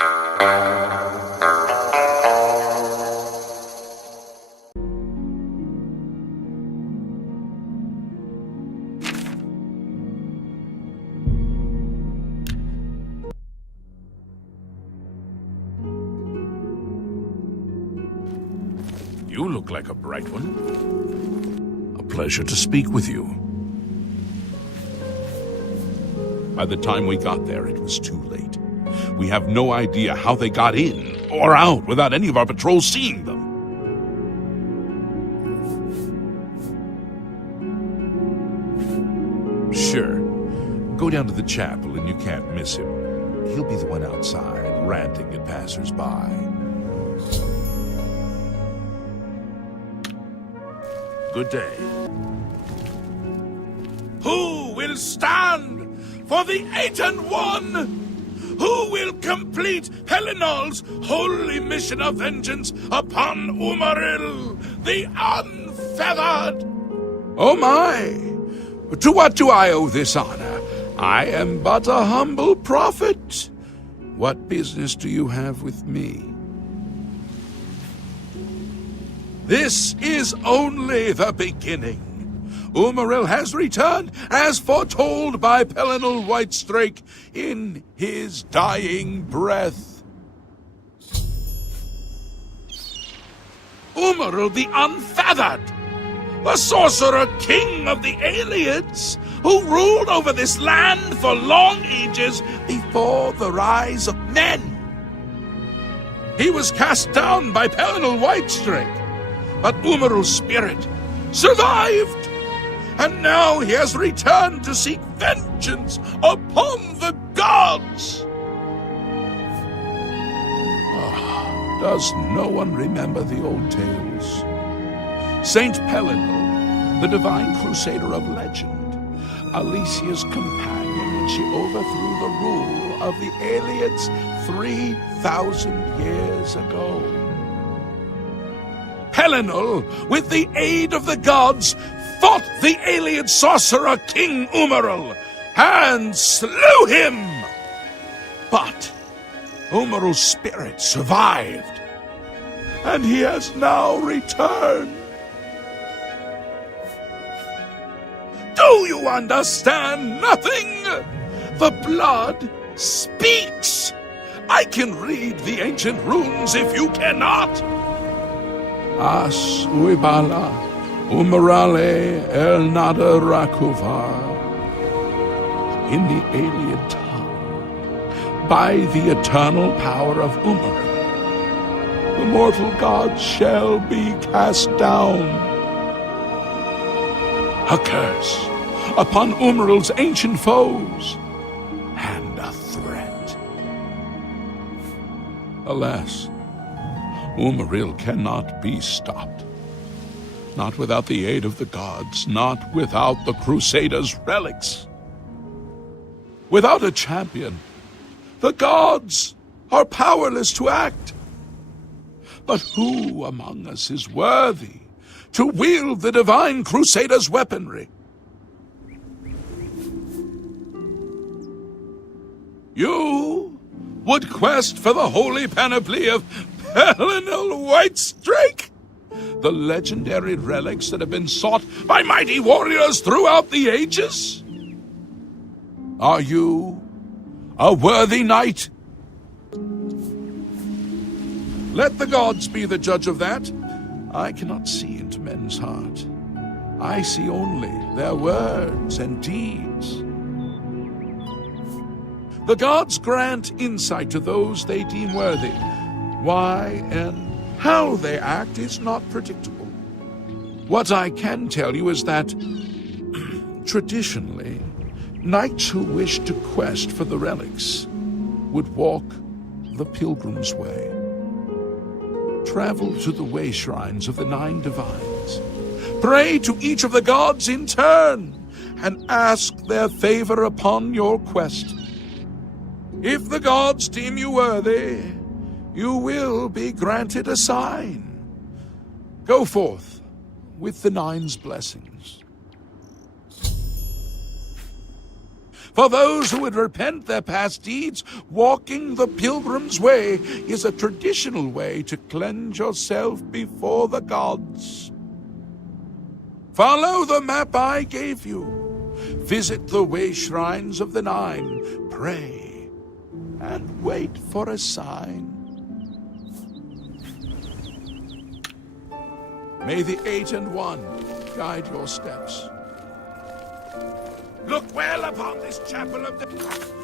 You look like a bright one. A pleasure to speak with you. By the time we got there, it was too late. We have no idea how they got in or out without any of our patrols seeing them. Sure. Go down to the chapel and you can't miss him. He'll be the one outside, ranting at passers-by. Good day. Who will stand for the 8 and 1? Who will complete Pelinol's holy mission of vengeance upon Umaril, the unfeathered? Oh my! To what do I owe this honor? I am but a humble prophet. What business do you have with me? This is only the beginning. Umaril has returned, as foretold by Pelinal Whitestrake in his dying breath. Umaril the Unfeathered, the sorcerer king of the Aliads, who ruled over this land for long ages before the rise of men. He was cast down by Pelinal Whitestrake, but Umaril's spirit survived, and now he has returned to seek vengeance upon the gods. Does no one remember the old tales? Saint Pelinal, the divine crusader of legend, Alicia's companion when she overthrew the rule of the Aliads 3,000 years ago. Pelinal, with the aid of the gods, fought the Aliad sorcerer King Umaril and slew him. But Umaril's spirit survived, and he has now returned. Do you understand nothing? The blood speaks. I can read the ancient runes if you cannot. As uibala, umarale el nada rakuva. In the Aliad tongue, by the eternal power of Umaril, the mortal gods shall be cast down. A curse upon Umaril's ancient foes, and a threat. Alas, Umaril cannot be stopped. Not without the aid of the gods, not without the Crusaders' relics. Without a champion, the gods are powerless to act. But who among us is worthy to wield the divine Crusaders' weaponry? You would quest for the holy panoply of Pelinal Whitestrake, the legendary relics that have been sought by mighty warriors throughout the ages? Are you a worthy knight? Let the gods be the judge of that. I cannot see into men's heart. I see only their words and deeds. The gods grant insight to those they deem worthy. Why and how they act is not predictable. What I can tell you is that, traditionally, knights who wished to quest for the relics would walk the pilgrim's way. Travel to the way shrines of the 9 divines. Pray to each of the gods in turn, and ask their favor upon your quest. If the gods deem you worthy, you will be granted a sign. Go forth with the 9's blessings. For those who would repent their past deeds, walking the Pilgrim's Way is a traditional way to cleanse yourself before the gods. Follow the map I gave you. Visit the way shrines of the Nine. Pray and wait for a sign. May the 8 and 1 guide your steps. Look well upon this chapel of the...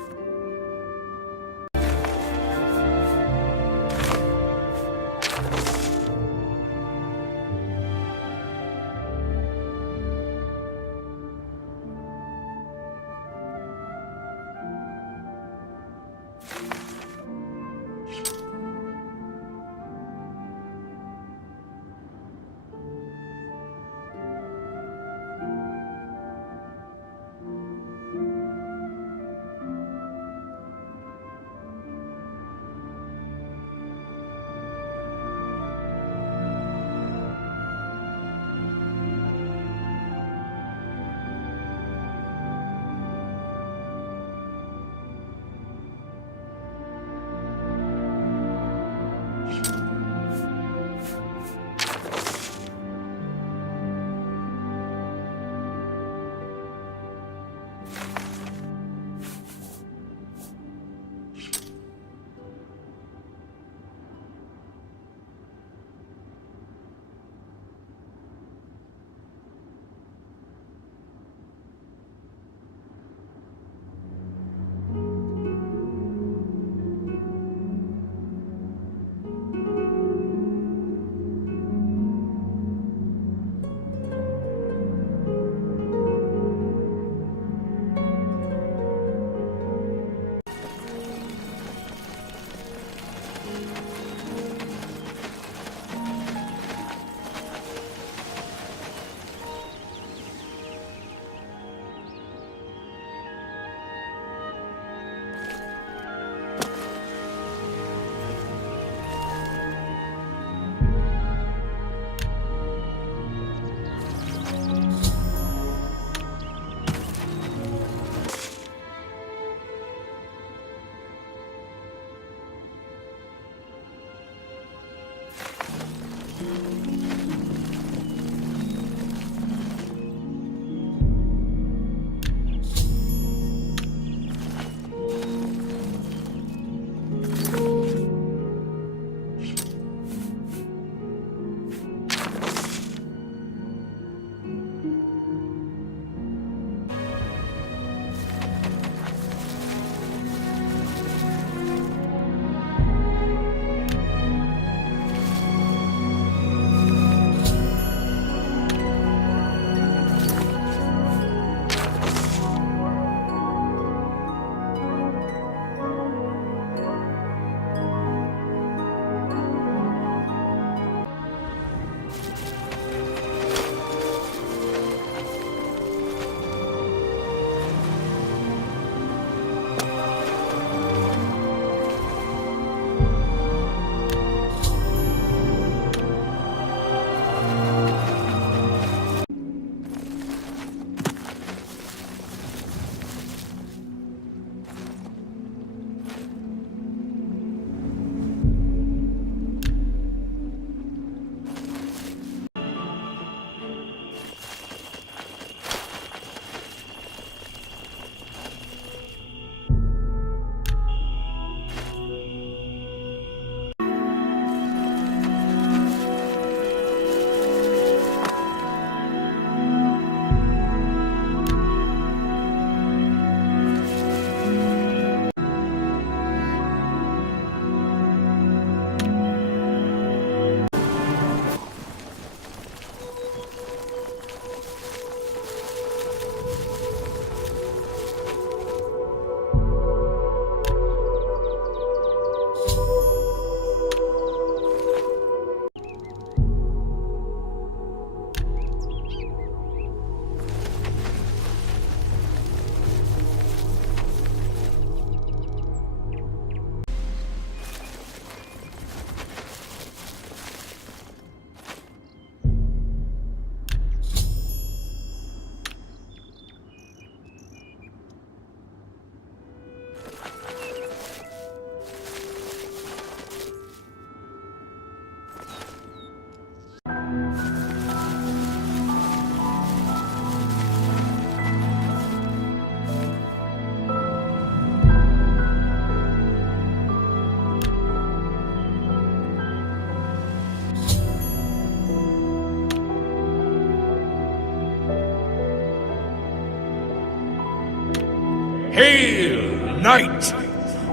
Hail, knight!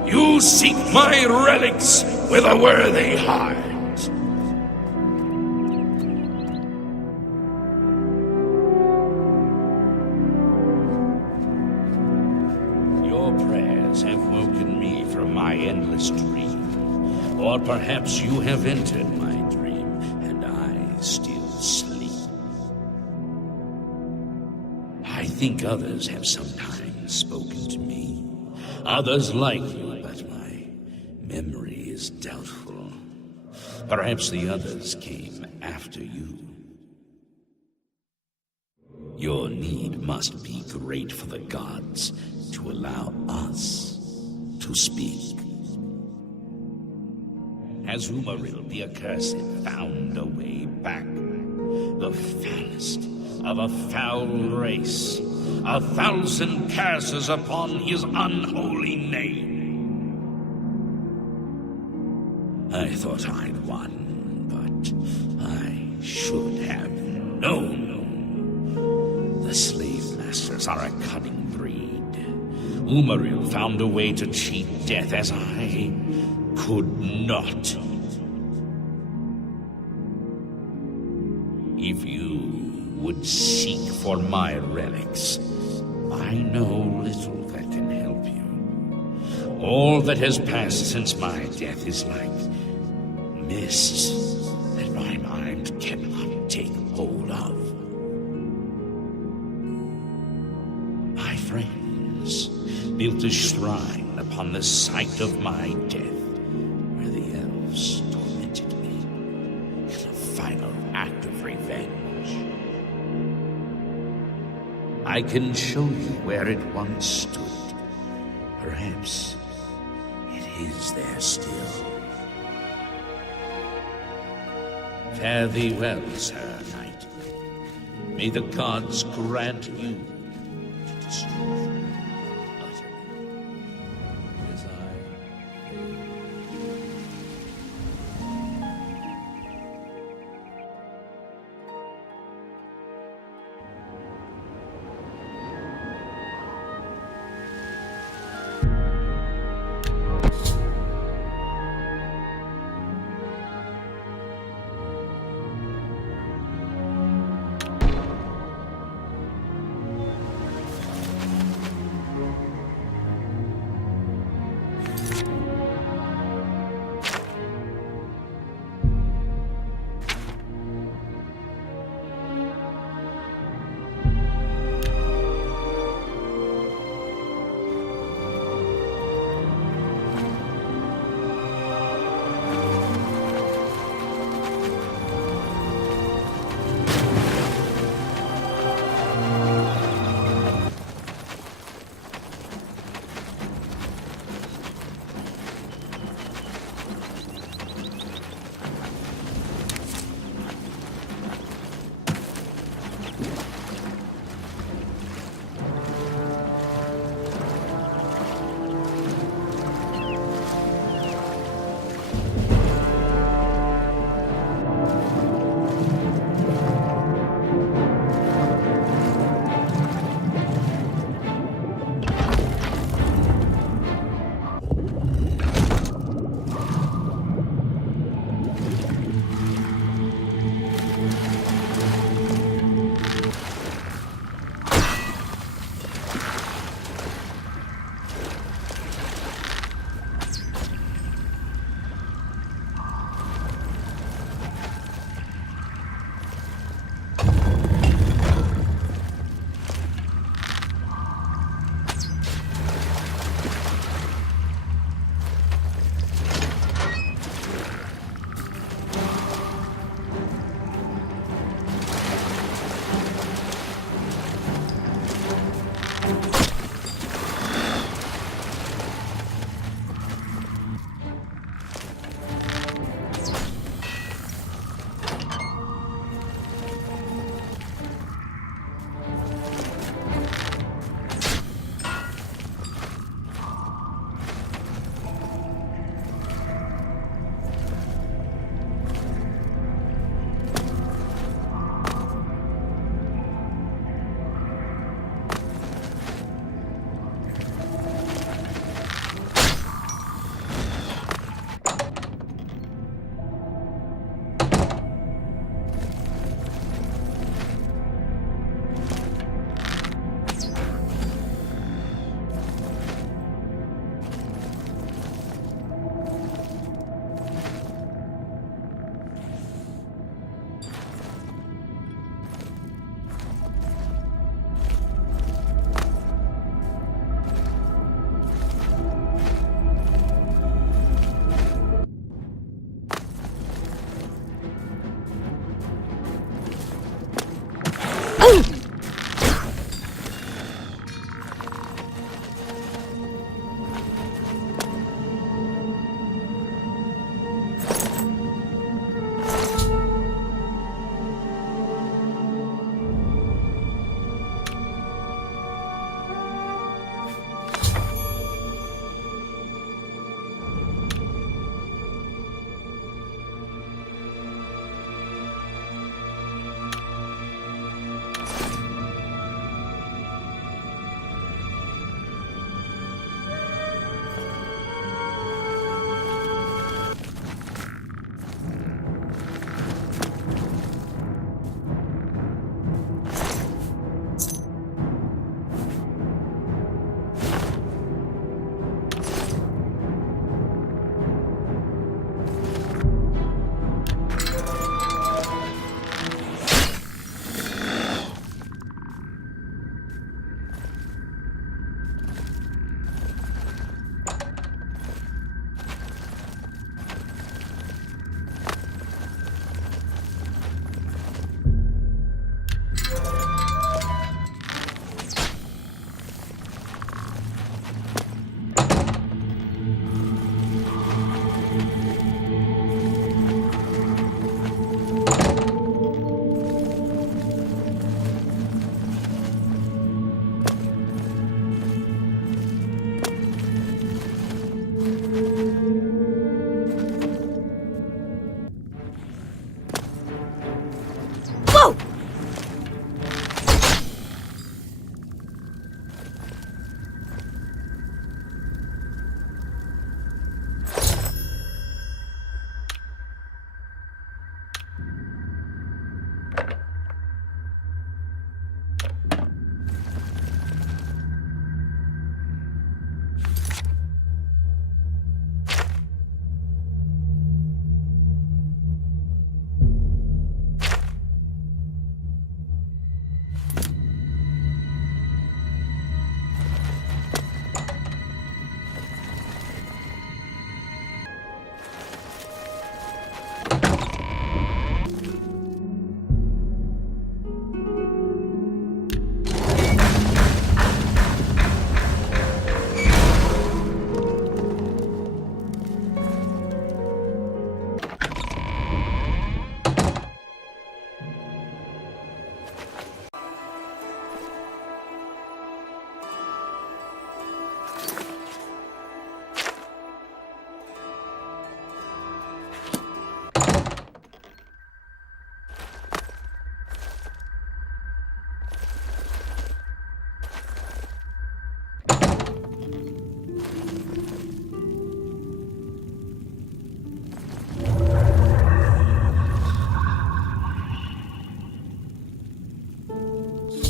You seek my relics with a worthy heart. Your prayers have woken me from my endless dream. Or perhaps you have entered my dream, and I still sleep. I think others have sometimes spoken to me. Others like you, but my memory is doubtful. Perhaps the others came after you. Your need must be great for the gods to allow us to speak. Has Umaril the Accursed found a way back? The foulest of a foul race. 1,000 curses upon his unholy name. I thought I'd won, but I should have known. The slave masters are a cunning breed. Umaril found a way to cheat death as I could not. If you would seek for my relics, I know little that can help you. All that has passed since my death is like mist that my mind cannot take hold of. My friends built a shrine upon the site of my death, where the elves tormented me in a final act of revenge. I can show you where it once stood. Perhaps it is there still. Fare thee well, Sir Knight. May the gods grant you to destroy utterly as I failed.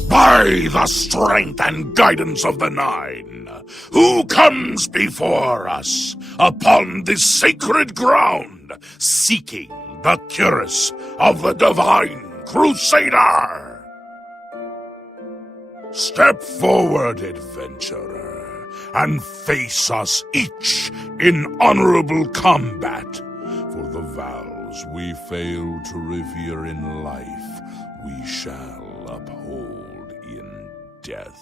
By the strength and guidance of the Nine, who comes before us upon this sacred ground, seeking the cuirass of the Divine Crusader? Step forward, adventurer, and face us each in honorable combat. For the vows we fail to revere in life, we shall uphold in death.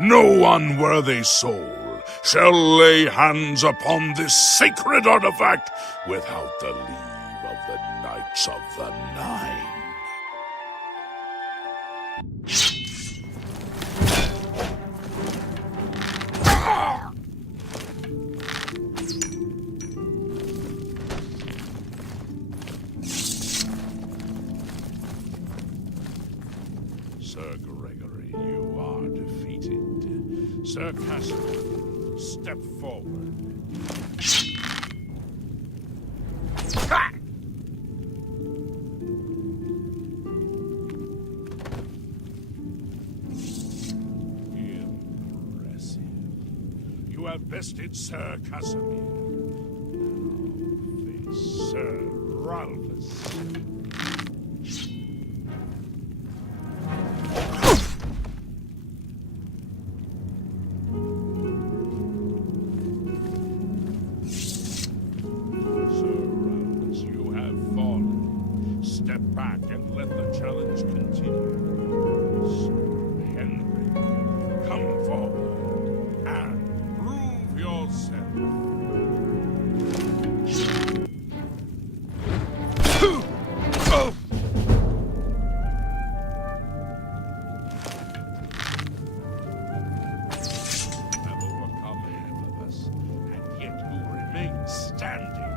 No unworthy soul shall lay hands upon this sacred artifact without the leave of the Knights of the Nine. Sir Gregory, you are defeated. Sir Casimir, step forward. Impressive. You have bested Sir Casimir. Now face Sir Ralphus. step back and let the challenge continue. Sir Henry, come forward and prove yourself. Have overcome half of us, and yet you remain standing.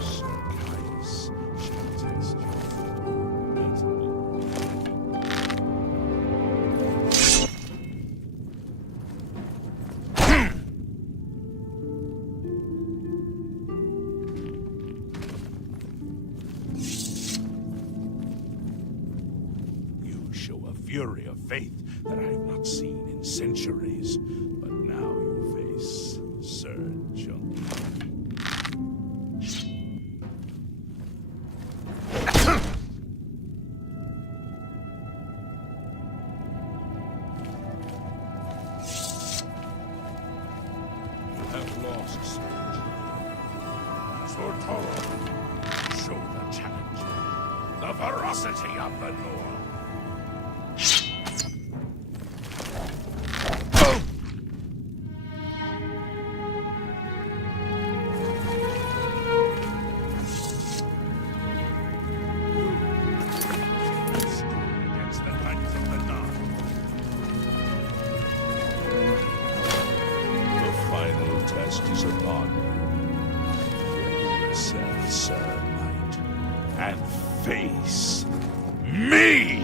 Sir Caius shall test you. You show a fury of faith that I have not seen in centuries, but now you face Sir Junkie. Have lost, Sir. Swortolo, show the challenge, the ferocity of the North. Against the Knights of the Nine. The final test is upon you. Ready yourself, Sir Knight, and face me!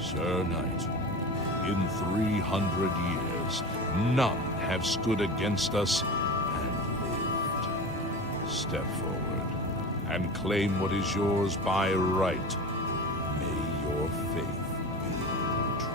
Sir Knight, in 300 years, none have stood against us and lived. Step forward and claim what is yours by right. May your faith be true.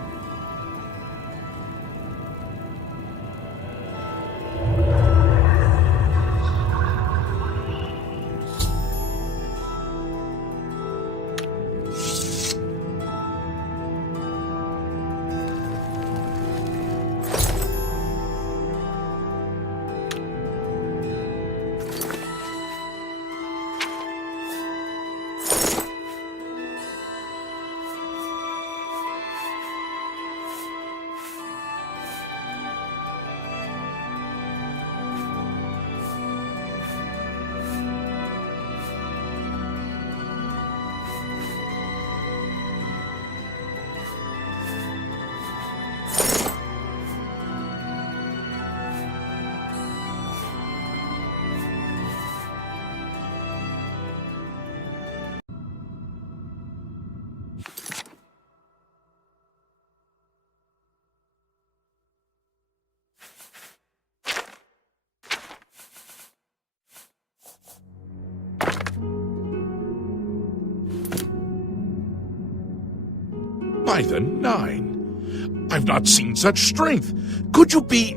By the Nine! I've not seen such strength! Could you be...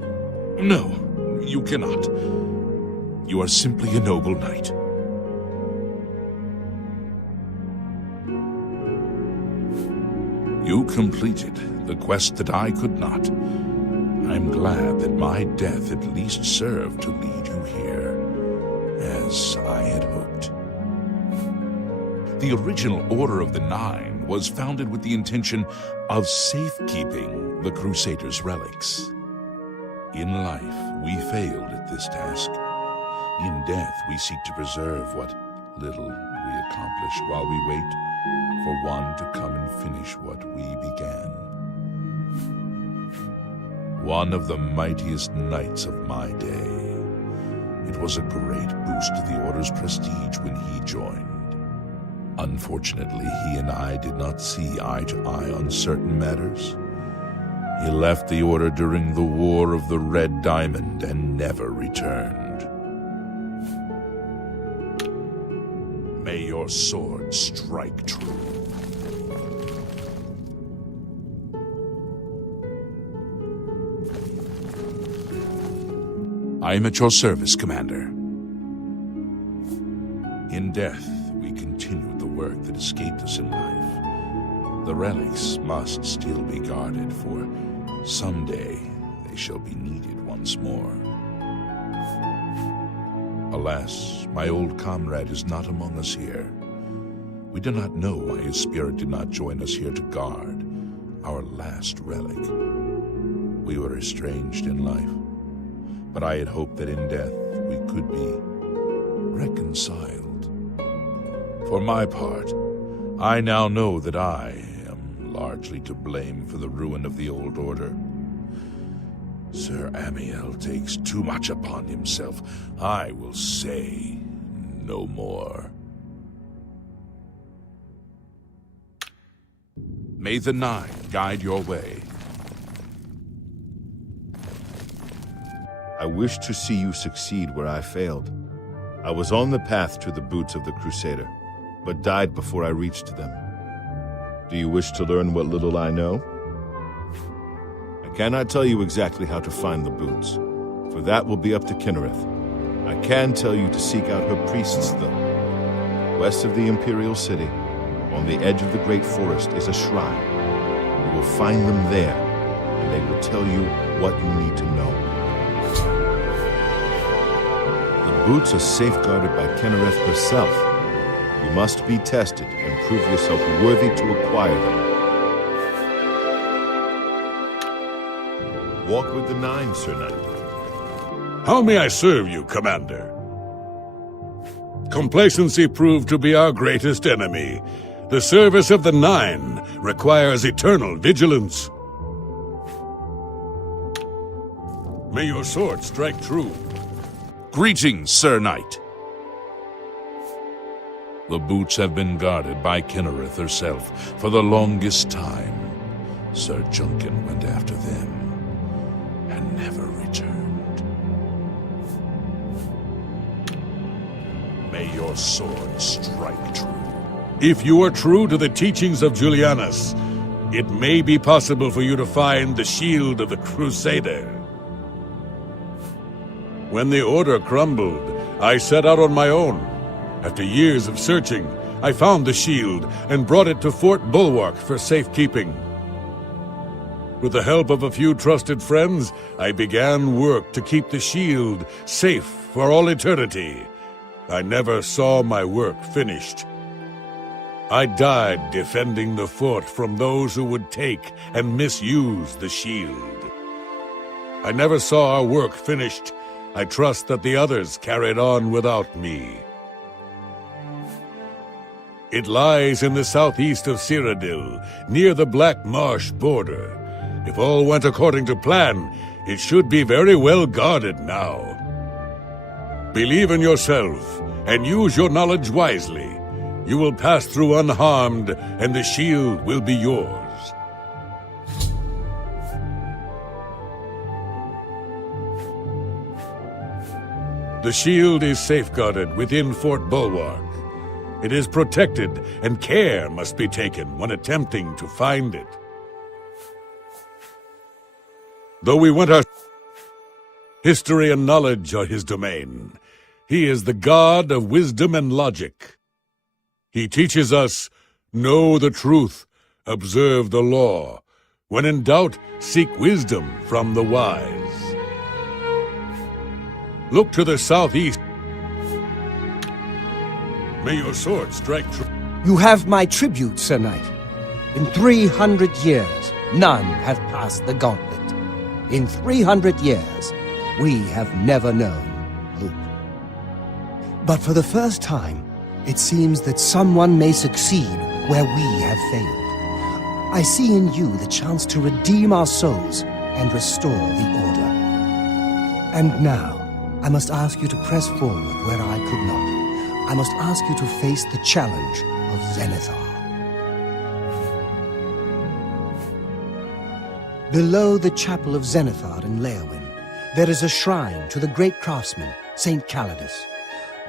No, you cannot. You are simply a noble knight. You completed the quest that I could not. I'm glad that my death at least served to lead you here, as I had hoped. The original Order of the Nine was founded with the intention of safekeeping the Crusaders' relics. In life, we failed at this task. In death, we seek to preserve what little we accomplished while we wait for one to come and finish what we began. One of the mightiest nights of my day. It was a great boost to the Order's prestige when he joined. Unfortunately, he and I did not see eye to eye on certain matters. He left the Order during the War of the Red Diamond and never returned. May your sword strike true. I am at your service, Commander. In death, we continued the work that escaped us in life. The relics must still be guarded, for someday they shall be needed once more. Alas, my old comrade is not among us here. We do not know why his spirit did not join us here to guard our last relic. We were estranged in life, but I had hoped that in death we could be reconciled. For my part, I now know that I am largely to blame for the ruin of the old order. Sir Amiel takes too much upon himself. I will say no more. May the Nine guide your way. I wish to see you succeed where I failed. I was on the path to the boots of the Crusader, but died before I reached them. Do you wish to learn what little I know? I cannot tell you exactly how to find the boots, for that will be up to Kinnereth. I can tell you to seek out her priests, though. West of the Imperial City, on the edge of the Great Forest, is a shrine. You will find them there, and they will tell you what you need to know. The boots are safeguarded by Kinnereth herself. You must be tested and prove yourself worthy to acquire them. Walk with the Nine, Sir Knight. How may I serve you, Commander? Complacency proved to be our greatest enemy. The service of the Nine requires eternal vigilance. May your sword strike true. Greetings, Sir Knight. The boots have been guarded by Kinnereth herself for the longest time. Sir Junkin went after them and never returned. May your sword strike true. If you are true to the teachings of Julianus, it may be possible for you to find the shield of the Crusader. When the Order crumbled, I set out on my own. After years of searching, I found the shield and brought it to Fort Bulwark for safekeeping. With the help of a few trusted friends, I began work to keep the shield safe for all eternity. I never saw my work finished. I died defending the fort from those who would take and misuse the shield. I never saw our work finished. I trust that the others carried on without me. It lies in the southeast of Cyrodiil, near the Black Marsh border. If all went according to plan, it should be very well guarded now. Believe in yourself, and use your knowledge wisely. You will pass through unharmed, and the shield will be yours. The shield is safeguarded within Fort Bulwark. It is protected, and care must be taken when attempting to find it. Though we went our history and knowledge are his domain. He is the god of wisdom and logic. He teaches us, know the truth, observe the law. When in doubt, seek wisdom from the wise. Look to the southeast. May your sword strike true. You have my tribute, Sir Knight. In 300 years, none have passed the gauntlet. In 300 years, we have never known hope. But for the first time, it seems that someone may succeed where we have failed. I see in you the chance to redeem our souls and restore the Order. And now, I must ask you to press forward where I could not. I must ask you to face the challenge of Zenithar. Below the chapel of Zenithar in Leowyn, there is a shrine to the great craftsman, Saint Calidus.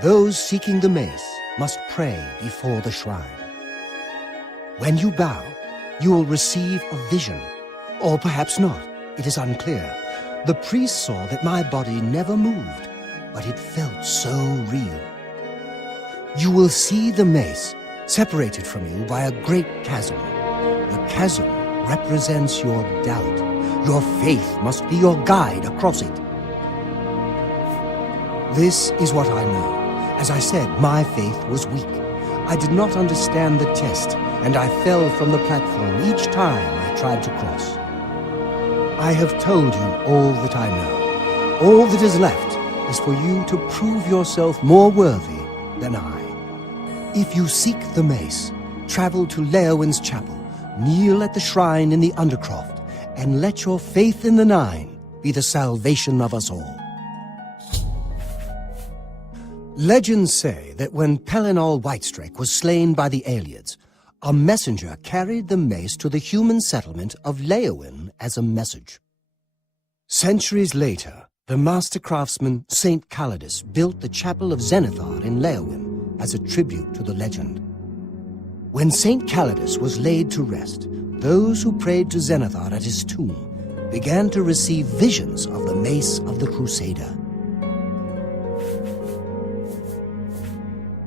Those seeking the mace must pray before the shrine. When you bow, you will receive a vision. Or perhaps not, it is unclear. The priest saw that my body never moved, but it felt so real. You will see the mace, separated from you by a great chasm. The chasm represents your doubt. Your faith must be your guide across it. This is what I know. As I said, my faith was weak. I did not understand the test, and I fell from the platform each time I tried to cross. I have told you all that I know. All that is left is for you to prove yourself more worthy than I. If you seek the mace, travel to Leowyn's chapel, kneel at the shrine in the Undercroft, and let your faith in the Nine be the salvation of us all. Legends say that when Pelinal Whitestrake was slain by the Aelids, a messenger carried the mace to the human settlement of Leowyn as a message. Centuries later, the master craftsman Saint Calidus built the chapel of Zenithar in Leowyn as a tribute to the legend. When Saint Calidus was laid to rest, those who prayed to Zenithar at his tomb began to receive visions of the mace of the Crusader.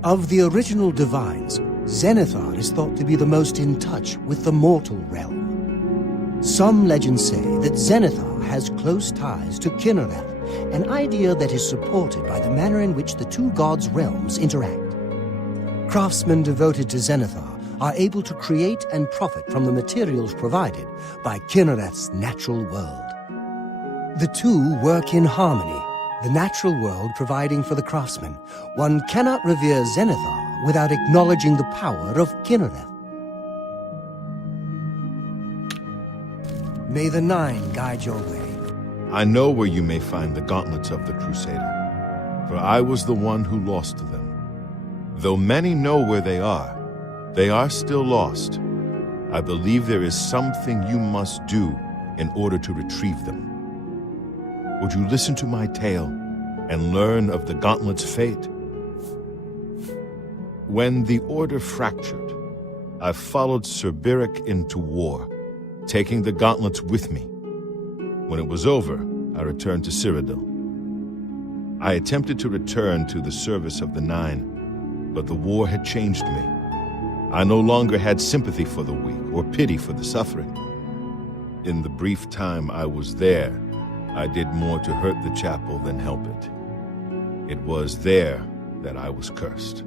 Of the original divines, Zenithar is thought to be the most in touch with the mortal realm. Some legends say that Zenithar has close ties to Kinnereth, an idea that is supported by the manner in which the two gods' realms interact. Craftsmen devoted to Zenithar are able to create and profit from the materials provided by Kinnereth's natural world. The two work in harmony, the natural world providing for the craftsman. One cannot revere Zenithar without acknowledging the power of Kinnereth. May the Nine guide your way. I know where you may find the gauntlets of the Crusader, for I was the one who lost them. Though many know where they are still lost. I believe there is something you must do in order to retrieve them. Would you listen to my tale and learn of the gauntlet's fate? When the Order fractured, I followed Sir Beric into war, taking the gauntlets with me. When it was over, I returned to Cyrodiil. I attempted to return to the service of the Nine, but the war had changed me. I no longer had sympathy for the weak or pity for the suffering. In the brief time I was there, I did more to hurt the chapel than help it. It was there that I was cursed.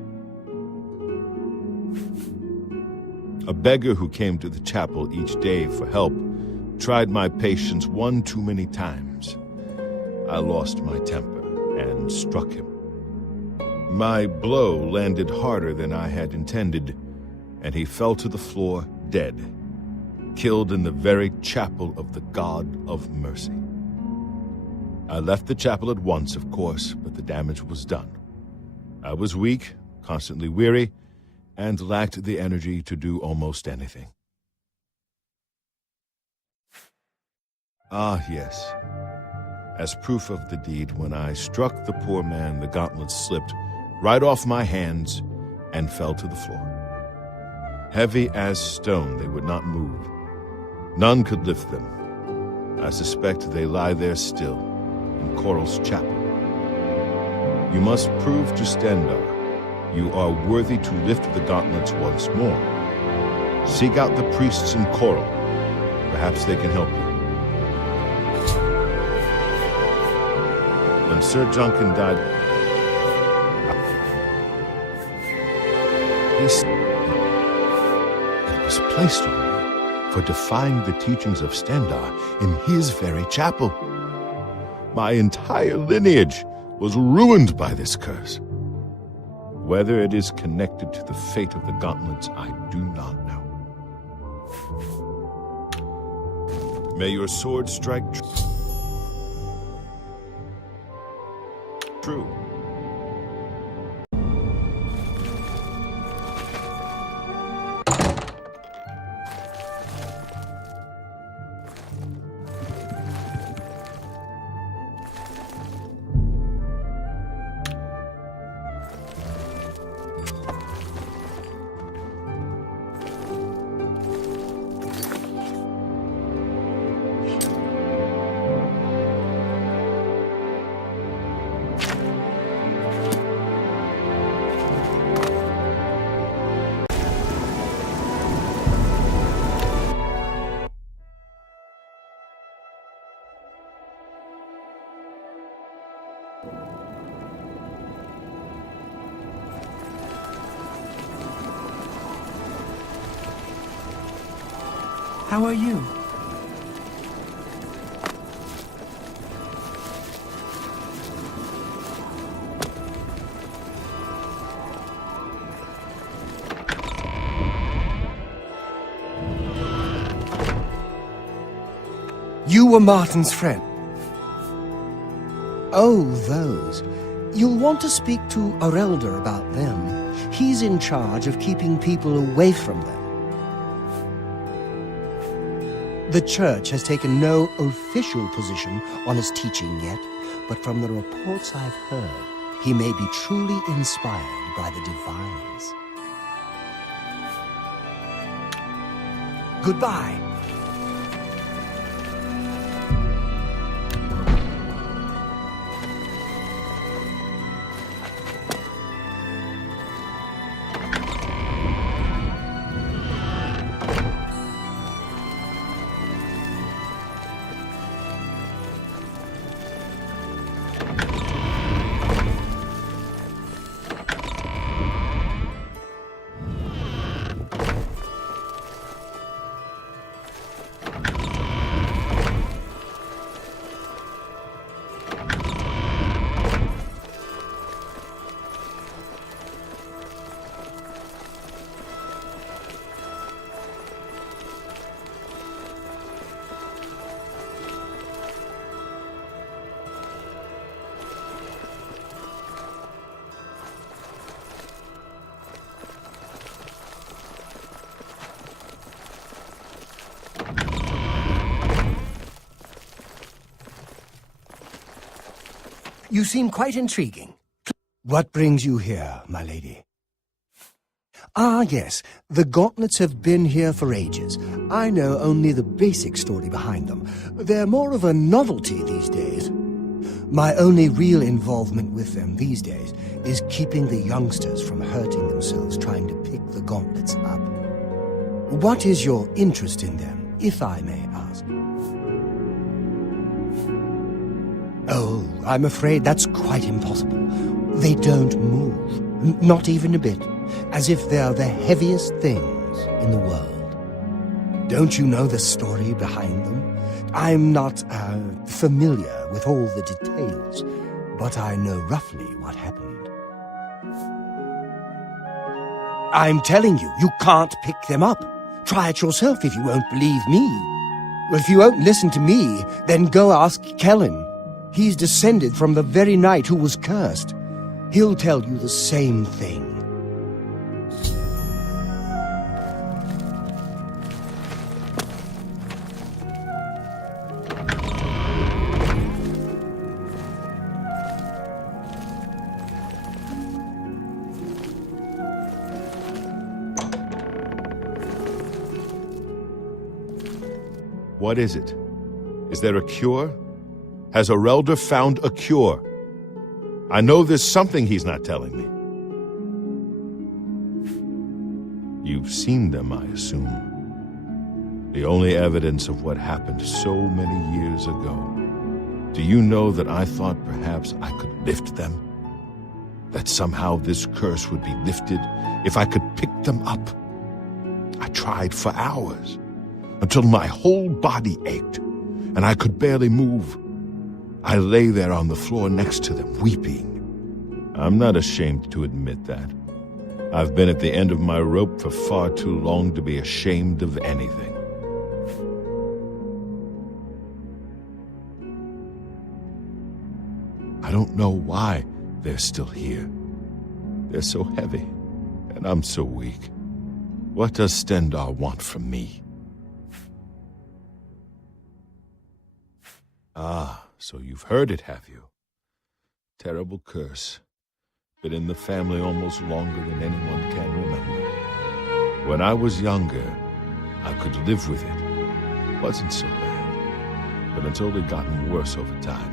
A beggar who came to the chapel each day for help tried my patience one too many times. I lost my temper and struck him. My blow landed harder than I had intended, and he fell to the floor dead, killed in the very chapel of the God of Mercy. I left the chapel at once, of course, but the damage was done. I was weak, constantly weary, and lacked the energy to do almost anything. Ah, yes. As proof of the deed, when I struck the poor man, the gauntlets slipped right off my hands and fell to the floor. Heavy as stone, they would not move. None could lift them. I suspect they lie there still, in Coral's chapel. You must prove to Stendarr you are worthy to lift the gauntlets once more. Seek out the priests in Coral. Perhaps they can help you. When Sir Juncan died, it was placed on me for defying the teachings of Stendarr in his very chapel. My entire lineage was ruined by this curse. Whether it is connected to the fate of the gauntlets, I do not know. May your sword strike true. How are you? You were Martin's friend. Oh, those. You'll want to speak to Arelder about them. He's in charge of keeping people away from them. The Church has taken no official position on his teaching yet, but from the reports I've heard, he may be truly inspired by the divines. Goodbye. You seem quite intriguing. What brings you here, my lady? Ah, yes. The gauntlets have been here for ages. I know only the basic story behind them. They're more of a novelty these days. My only real involvement with them these days is keeping the youngsters from hurting themselves trying to pick the gauntlets up. What is your interest in them, if I may ask? Oh, I'm afraid that's quite impossible. They don't move, not even a bit, as if they are the heaviest things in the world. Don't you know the story behind them? I'm not familiar with all the details, but I know roughly what happened. I'm telling you, you can't pick them up. Try it yourself if you won't believe me. Well, if you won't listen to me, then go ask Kellen. He's descended from the very knight who was cursed. He'll tell you the same thing. What is it? Is there a cure? Has Arelder found a cure? I know there's something he's not telling me. You've seen them, I assume. The only evidence of what happened so many years ago. Do you know that I thought perhaps I could lift them? That somehow this curse would be lifted if I could pick them up? I tried for hours, until my whole body ached, and I could barely move. I lay there on the floor next to them, weeping. I'm not ashamed to admit that. I've been at the end of my rope for far too long to be ashamed of anything. I don't know why they're still here. They're so heavy, and I'm so weak. What does Stendar want from me? Ah, so you've heard it, have you? Terrible curse. Been in the family almost longer than anyone can remember. When I was younger, I could live with it. Wasn't so bad. But it's only gotten worse over time.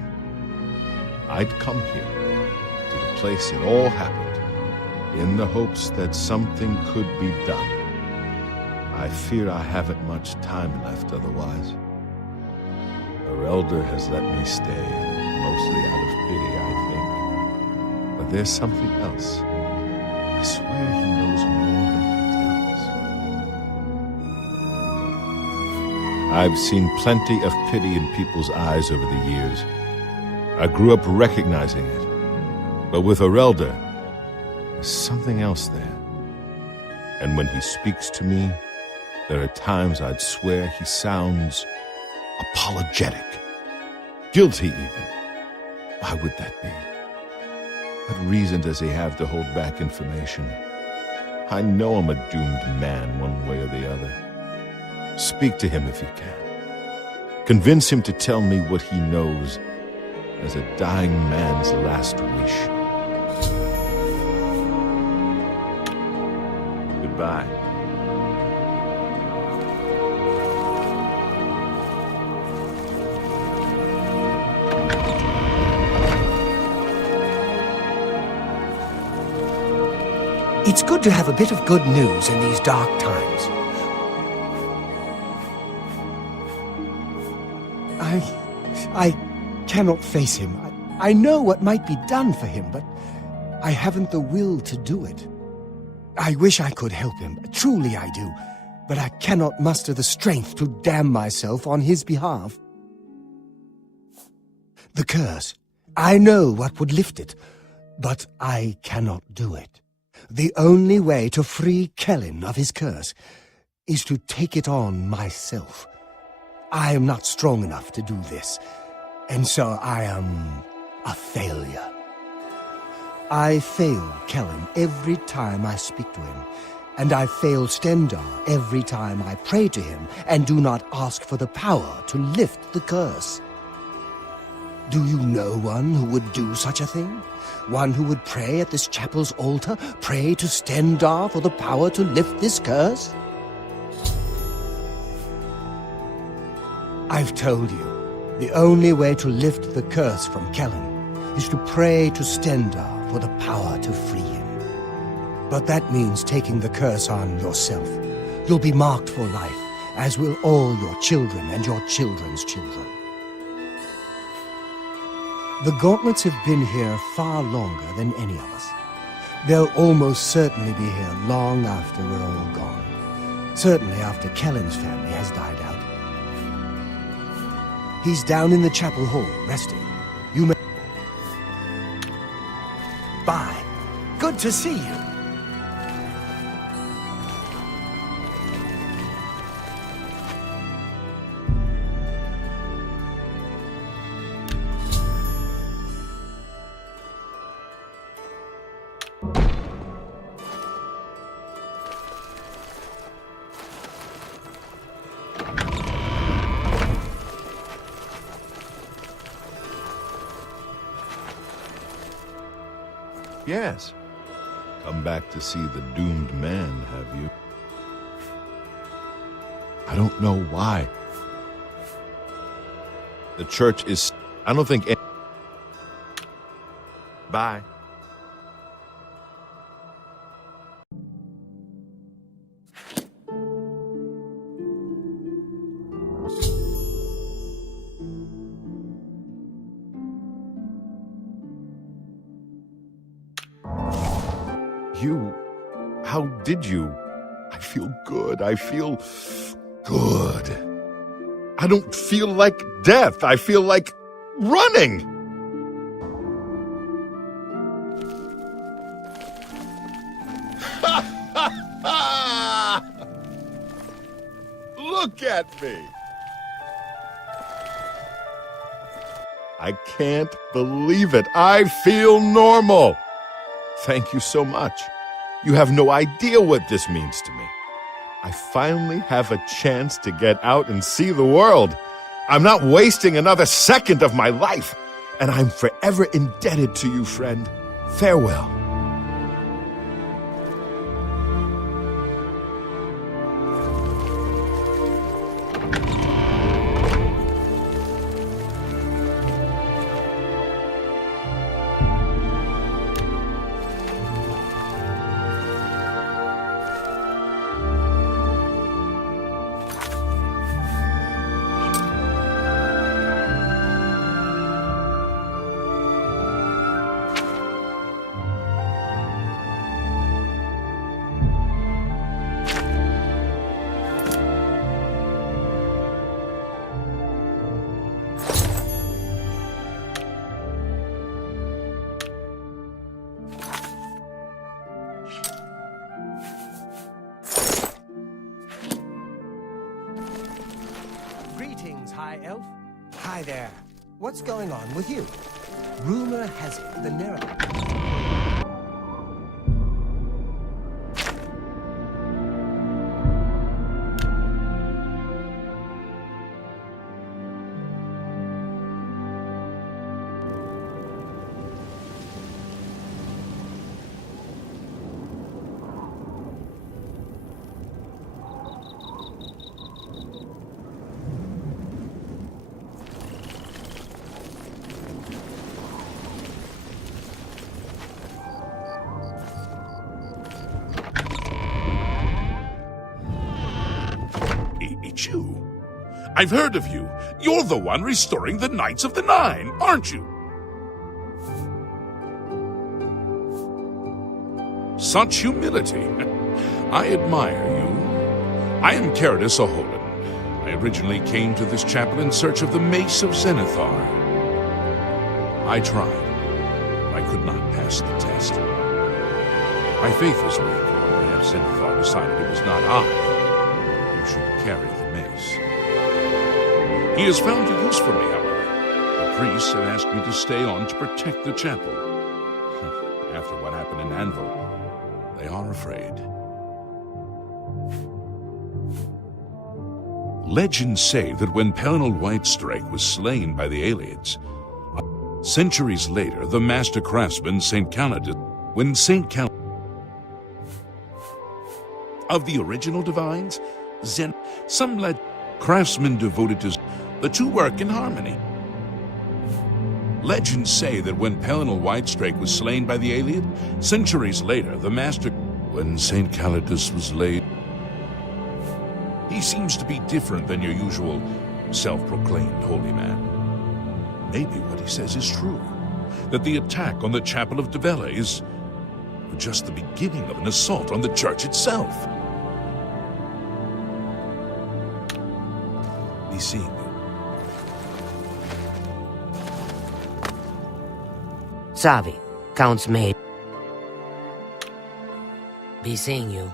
I'd come here, to the place it all happened, in the hopes that something could be done. I fear I haven't much time left otherwise. Her elder has let me stay, mostly out of pity, I think. But there's something else. I swear he knows more than he tells. I've seen plenty of pity in people's eyes over the years. I grew up recognizing it. But with Arelda, there's something else there. And when he speaks to me, there are times I'd swear he sounds apologetic. Guilty, even. Why would that be? What reason does he have to hold back information? I know I'm a doomed man one way or the other. Speak to him if you can. Convince him to tell me what he knows as a dying man's last wish. Goodbye. It's good to have a bit of good news in these dark times. I cannot face him. I know what might be done for him, but I haven't the will to do it. I wish I could help him. Truly I do. But I cannot muster the strength to damn myself on his behalf. The curse. I know what would lift it, but I cannot do it. The only way to free Kellen of his curse is to take it on myself. I am not strong enough to do this, and so I am a failure. I fail Kellen every time I speak to him, and I fail Stendar every time I pray to him and do not ask for the power to lift the curse. Do you know one who would do such a thing? One who would pray at this chapel's altar, pray to Stendar for the power to lift this curse? I've told you, the only way to lift the curse from Kellen is to pray to Stendar for the power to free him. But that means taking the curse on yourself. You'll be marked for life, as will all your children and your children's children. The gauntlets have been here far longer than any of us. They'll almost certainly be here long after we're all gone. Certainly after Kellen's family has died out. He's down in the chapel hall, resting. You may... Bye. Good to see you. Yes. Come back to see the doomed man, have you? I don't know why. The church is... I don't think... Bye. You... How did you? I feel good. I feel good. I don't feel like death. I feel like running. Look at me! I can't believe it. I feel normal. Thank you so much. You have no idea what this means to me. I finally have a chance to get out and see the world. I'm not wasting another second of my life, and I'm forever indebted to you, friend. Farewell. Greetings, High Elf. Hi there. What's going on with you? Rumor has it the Nera... It's you. I've heard of you. You're the one restoring the Knights of the Nine, aren't you? Such humility. I admire you. I am Caradus O'Holan. I originally came to this chapel in search of the Mace of Zenithar. I tried. I could not pass the test. My faith was weak, or perhaps Zenithar decided it was not I who should carry the mace. He has found a use for me, however. The priests have asked me to stay on to protect the chapel. After what happened in Anvil, they are afraid. Legends say that when Pelinal Whitestrike was slain by the Aliads, centuries later, the master craftsman St. Calidus, when St. Calidus of the original divines, some craftsmen devoted to the two work in harmony. Legends say that when Pelinal Whitestrike was slain by the Aliad, centuries later, the master, when St. Calidus was laid, he seems to be different than your usual self-proclaimed holy man. Maybe what he says is true, that the attack on the Chapel of Devella is just the beginning of an assault on the church itself. Be seeing you. Savi, Count's maid. Be seeing you.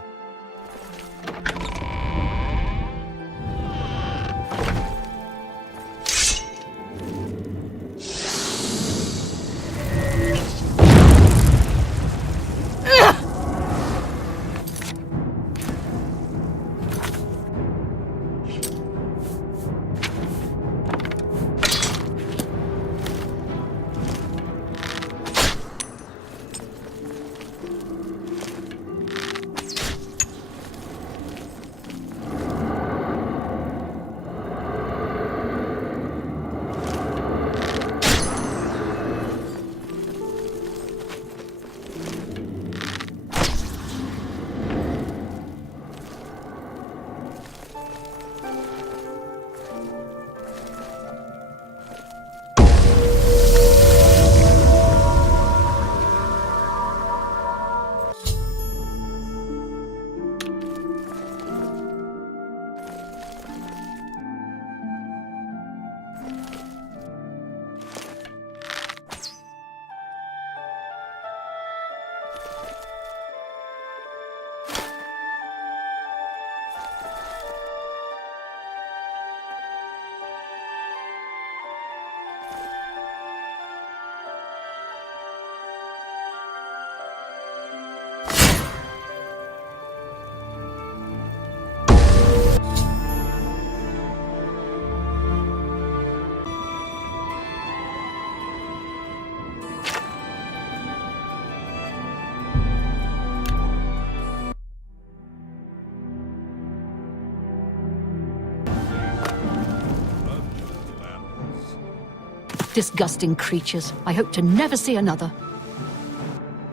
Disgusting creatures. I hope to never see another.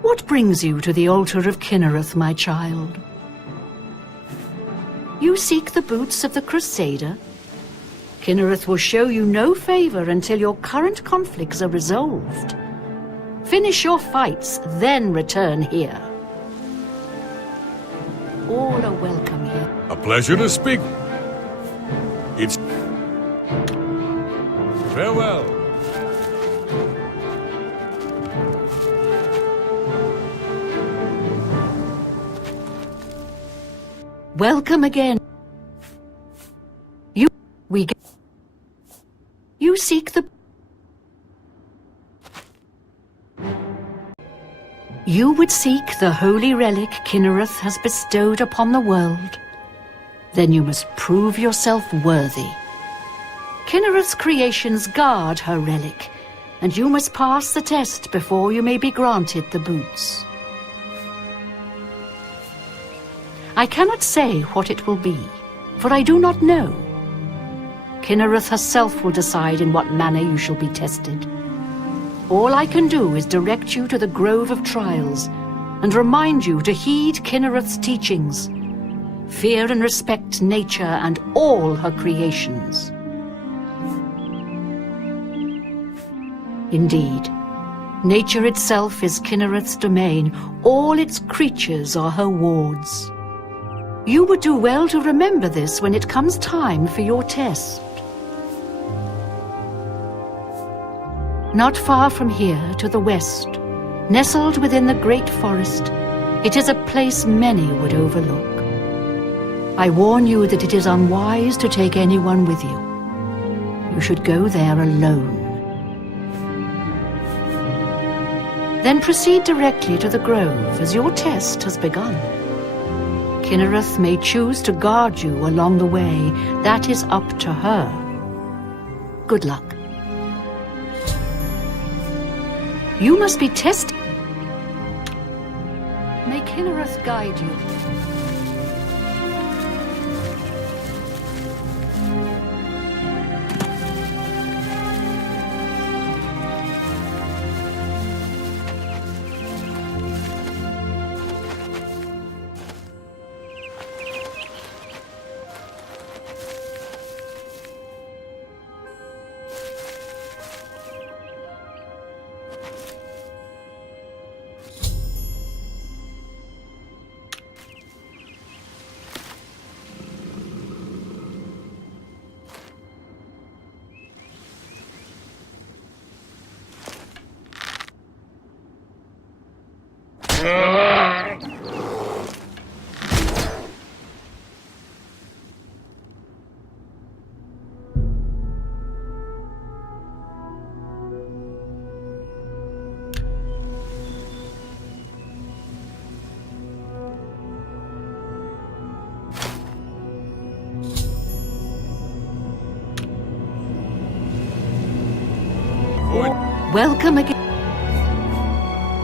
What brings you to the altar of Kinnereth, my child? You seek the boots of the Crusader? Kinnereth will show you no favor until your current conflicts are resolved. Finish your fights, then return here. All are welcome here. A pleasure to speak. It's... Farewell. Welcome again. You seek the... You would seek the holy relic Kinnereth has bestowed upon the world. Then you must prove yourself worthy. Kinnereth's creations guard her relic, and you must pass the test before you may be granted the boots. I cannot say what it will be, for I do not know. Kinnereth herself will decide in what manner you shall be tested. All I can do is direct you to the Grove of Trials and remind you to heed Kinnereth's teachings. Fear and respect nature and all her creations. Indeed, nature itself is Kinnereth's domain. All its creatures are her wards. You would do well to remember this when it comes time for your test. Not far from here, to the west, nestled within the great forest, it is a place many would overlook. I warn you that it is unwise to take anyone with you. You should go there alone. Then proceed directly to the grove, as your test has begun. Kinnereth may choose to guard you along the way. That is up to her. Good luck. You must be tested. May Kinnereth guide you. Welcome again.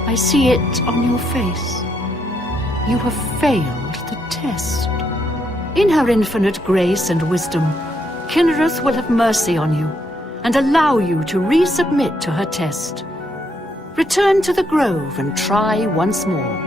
I see it on your face. You have failed the test. In her infinite grace and wisdom, Kinnereth will have mercy on you and allow you to resubmit to her test. Return to the grove and try once more.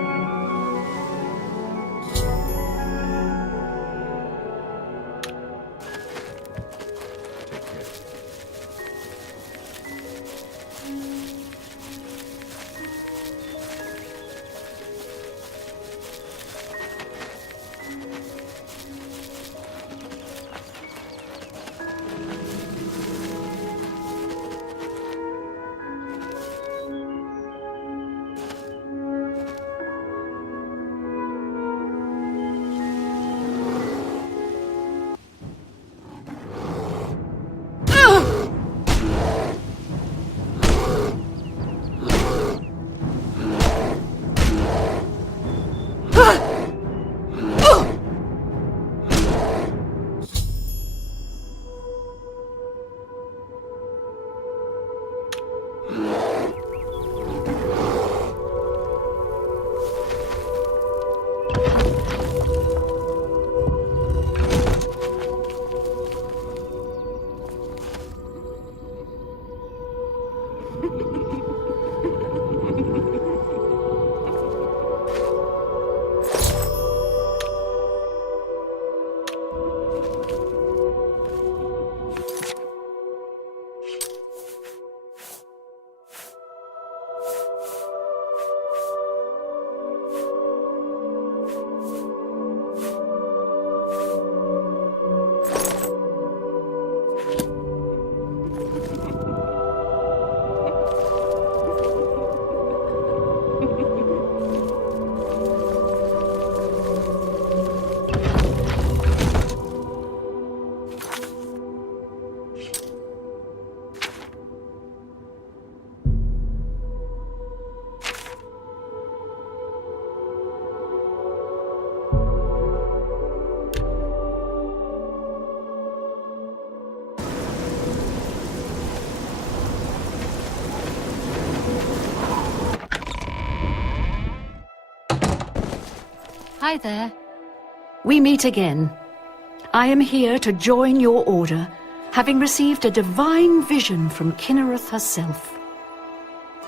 Hi there. We meet again. I am here to join your order, having received a divine vision from Kinnereth herself.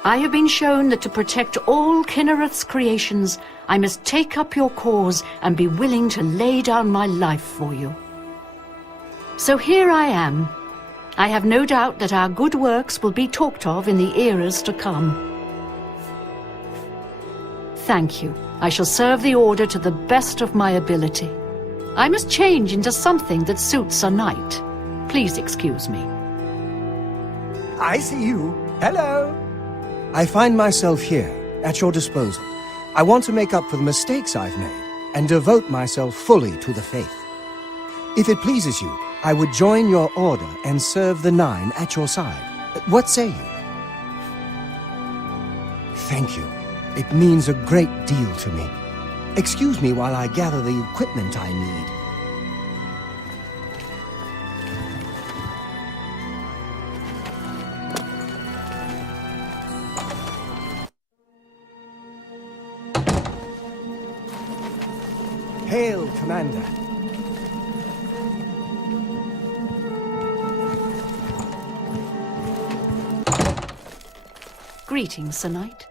I have been shown that to protect all Kinnereth's creations, I must take up your cause and be willing to lay down my life for you. So here I am. I have no doubt that our good works will be talked of in the eras to come. Thank you. I shall serve the Order to the best of my ability. I must change into something that suits a knight. Please excuse me. I see you. Hello. I find myself here, at your disposal. I want to make up for the mistakes I've made and devote myself fully to the faith. If it pleases you, I would join your order and serve the Nine at your side. What say you? Thank you. It means a great deal to me. Excuse me while I gather the equipment I need. Hail, Commander. Greetings, Sir Knight.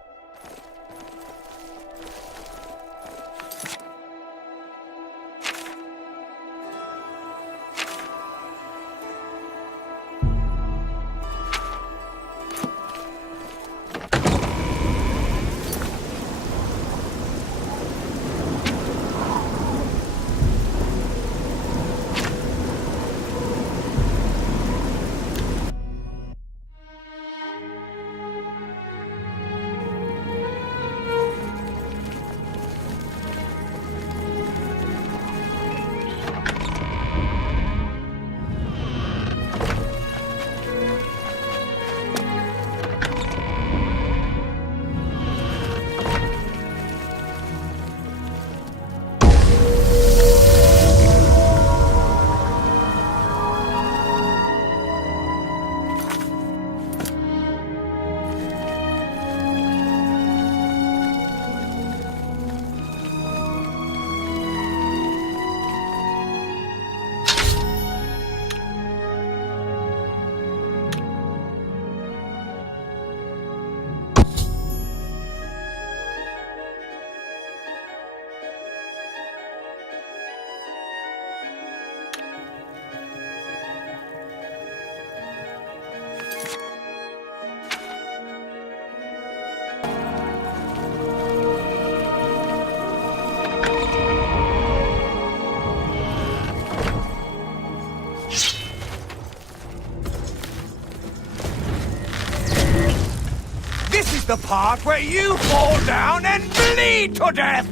This is the part where you fall down and bleed to death!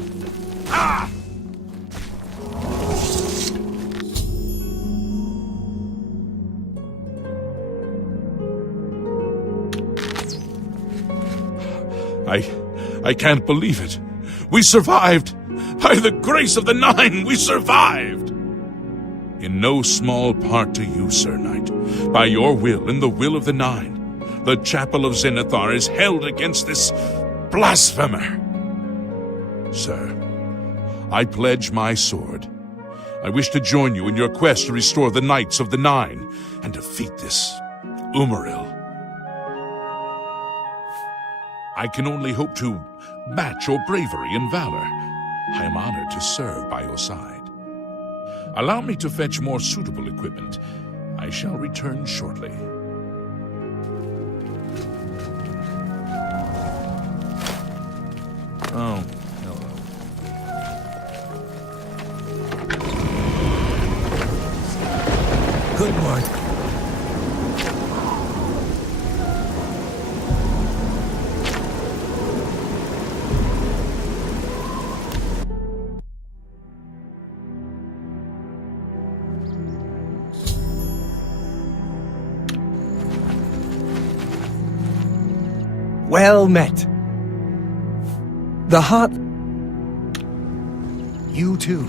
Ah! I can't believe it. We survived! By the grace of the Nine, we survived! In no small part to you, Sir Knight. By your will and the will of the Nine, the Chapel of Zenithar is held against this blasphemer. Sir, I pledge my sword. I wish to join you in your quest to restore the Knights of the Nine and defeat this Umaril. I can only hope to match your bravery and valor. I am honored to serve by your side. Allow me to fetch more suitable equipment. I shall return shortly. Oh, hello. Good work. Well met. The heart... You too.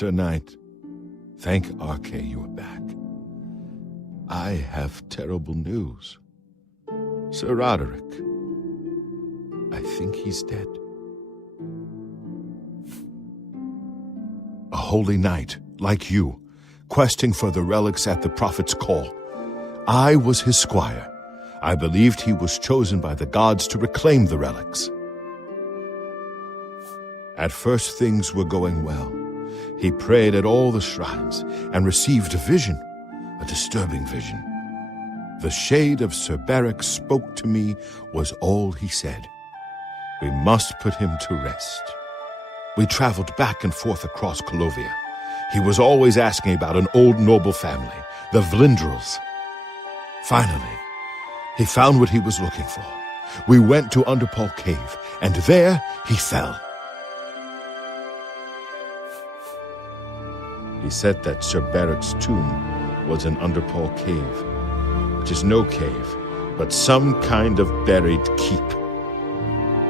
Sir Knight, thank Arche you are back. I have terrible news. Sir Roderick, I think he's dead. A holy knight, like you, questing for the relics at the prophet's call. I was his squire. I believed he was chosen by the gods to reclaim the relics. At first things were going well. He prayed at all the shrines and received a vision, a disturbing vision. The shade of Sir Beric spoke to me was all he said. We must put him to rest. We traveled back and forth across Colovia. He was always asking about an old noble family, the Vlindrels. Finally, he found what he was looking for. We went to Underpall Cave, and there he fell. He said that Sir Beric's tomb was in Underpall Cave, which is no cave, but some kind of buried keep.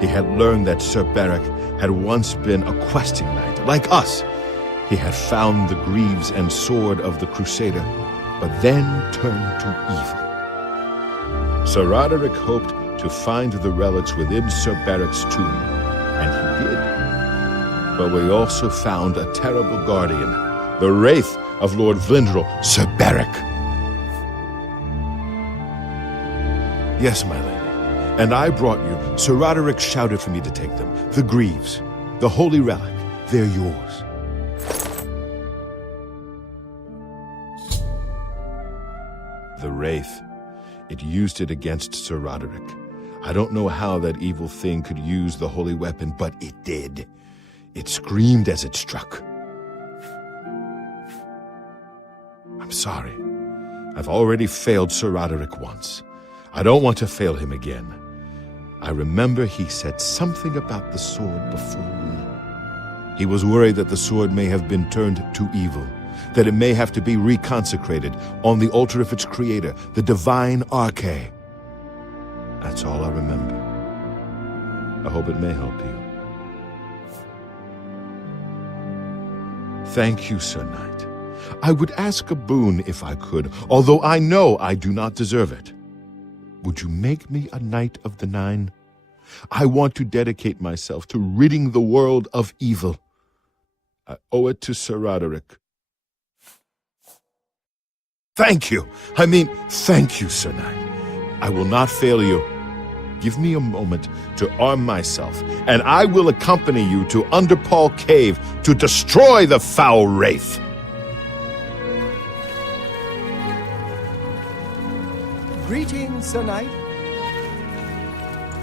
He had learned that Sir Beric had once been a questing knight, like us. He had found the greaves and sword of the Crusader, but then turned to evil. Sir Roderick hoped to find the relics within Sir Beric's tomb, and he did. But we also found a terrible guardian, the wraith of Lord Vlindrel, Sir Beric. Yes, my lady, and I brought you. Sir Roderick shouted for me to take them. The greaves, the holy relic, they're yours. The wraith, it used it against Sir Roderick. I don't know how that evil thing could use the holy weapon, but it did. It screamed as it struck. I'm sorry. I've already failed Sir Roderick once. I don't want to fail him again. I remember he said something about the sword before me. He was worried that the sword may have been turned to evil, that it may have to be reconsecrated on the altar of its creator, the divine Arche. That's all I remember. I hope it may help you. Thank you, Sir Knight. I would ask a boon if I could, although I know I do not deserve it. Would you make me a Knight of the Nine? I want to dedicate myself to ridding the world of evil. I owe it to Sir Roderick. Thank you. Thank you, Sir Knight. I will not fail you. Give me a moment to arm myself, and I will accompany you to Underpall Cave to destroy the foul wraith. Greetings, Sir Knight.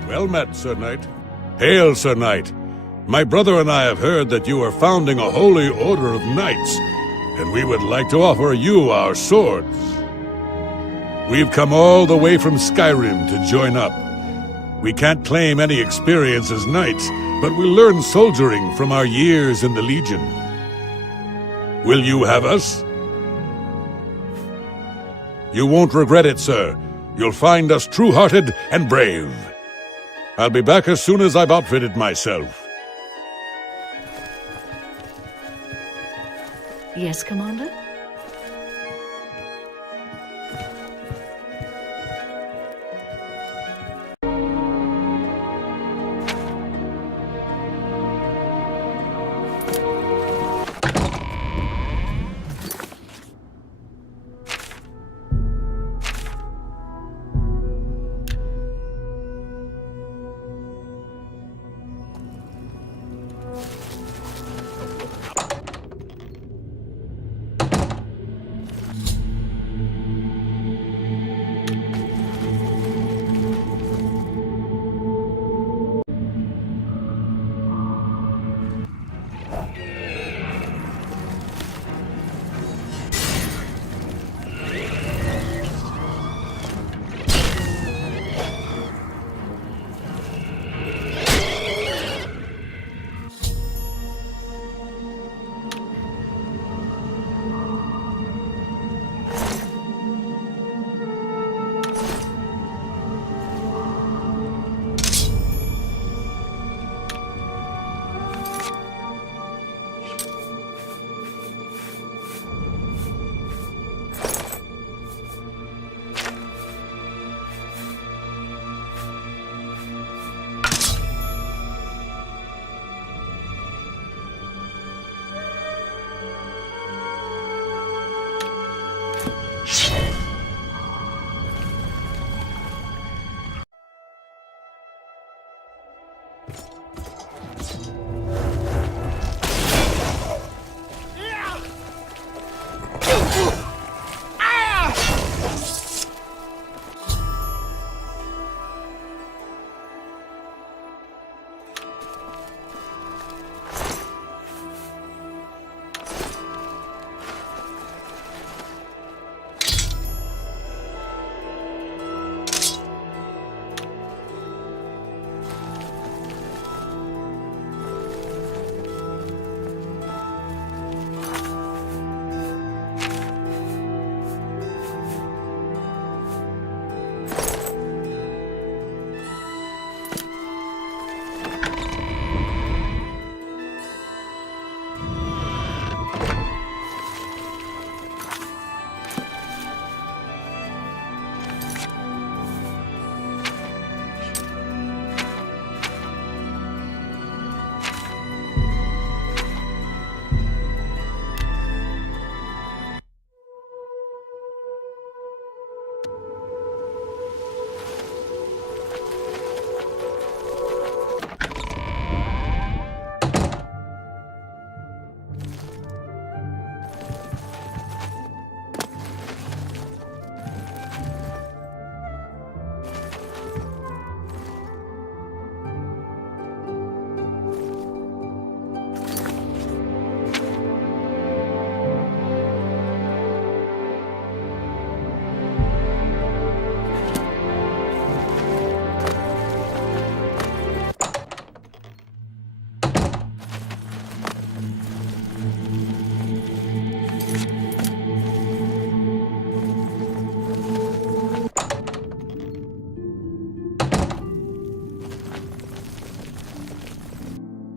Well met, Sir Knight. Hail, Sir Knight. My brother and I have heard that you are founding a holy order of knights, and we would like to offer you our swords. We've come all the way from Skyrim to join up. We can't claim any experience as knights, but we learn soldiering from our years in the Legion. Will you have us? You won't regret it, sir. You'll find us true-hearted and brave. I'll be back as soon as I've outfitted myself. Yes, Commander?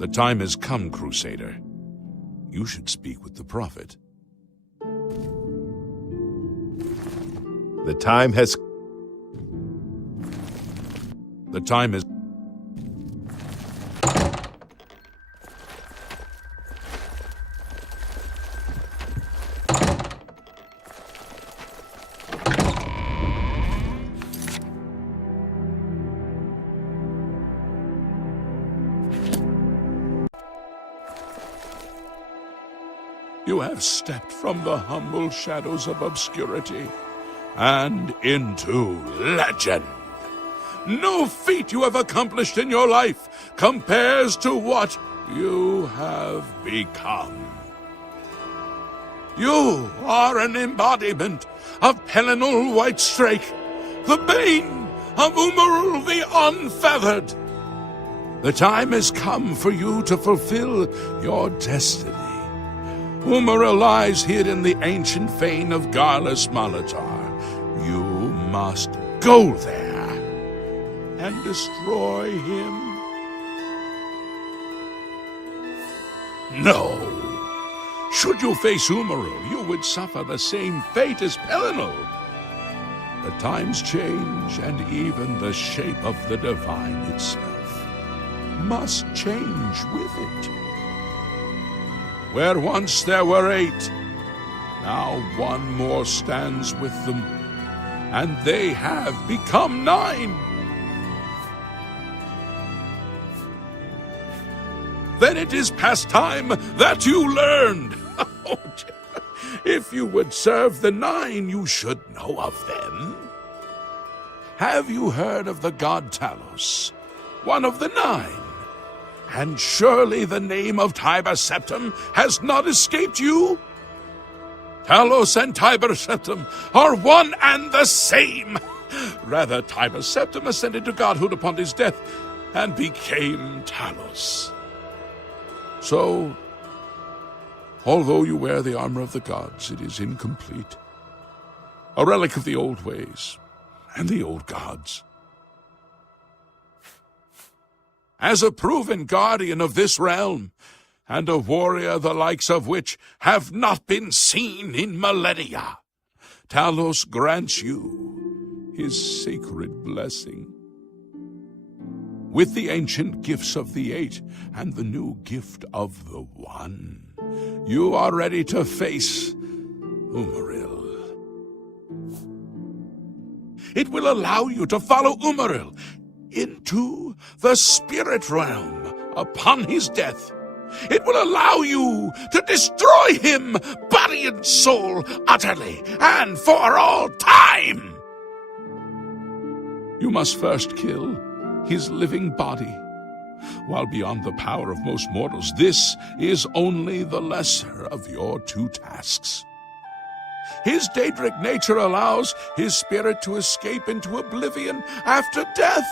The time has come, Crusader. You should speak with the prophet. The time has... The time is... You have stepped from the humble shadows of obscurity and into legend. No feat you have accomplished in your life compares to what you have become. You are an embodiment of Pelinal Whitestrake, the bane of Umaril the Unfeathered. The time has come for you to fulfill your destiny. Umaril lies hid in the ancient fane of Garlus Malatar. You must go there and destroy him. No. Should you face Umaril, you would suffer the same fate as Pelinal. The times change, and even the shape of the divine itself must change with it. Where once there were 8, now one more stands with them, and they have become 9. Then it is past time that you learned. If you would serve the 9, you should know of them. Have you heard of the god Talos, one of the 9? And surely the name of Tiber Septim has not escaped you? Talos and Tiber Septim are one and the same. Rather, Tiber Septim ascended to godhood upon his death and became Talos. So, although you wear the armor of the gods, it is incomplete. A relic of the old ways and the old gods. As a proven guardian of this realm, and a warrior the likes of which have not been seen in millennia, Talos grants you his sacred blessing. With the ancient gifts of the 8 and the new gift of the 1, you are ready to face Umaril. It will allow you to follow Umaril into the spirit realm upon his death. It will allow you to destroy him, body and soul, utterly and for all time. You must first kill his living body. While beyond the power of most mortals, this is only the lesser of your 2 tasks. His Daedric nature allows his spirit to escape into oblivion after death.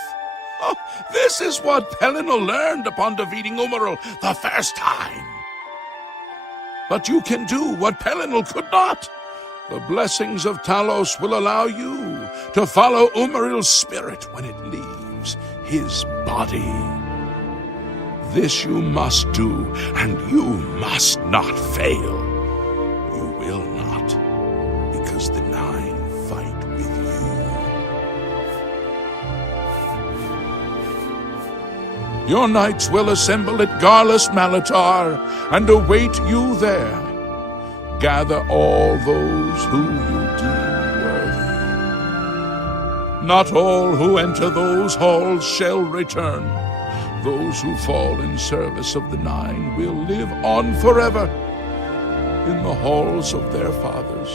Oh, this is what Pelinal learned upon defeating Umaril the first time. But you can do what Pelinal could not. The blessings of Talos will allow you to follow Umaril's spirit when it leaves his body. This you must do, and you must not fail. You will not, because the 9 fight with you. Your knights will assemble at Garlus Malatar and await you there. Gather all those who you deem worthy. Not all who enter those halls shall return. Those who fall in service of the 9 will live on forever in the halls of their fathers.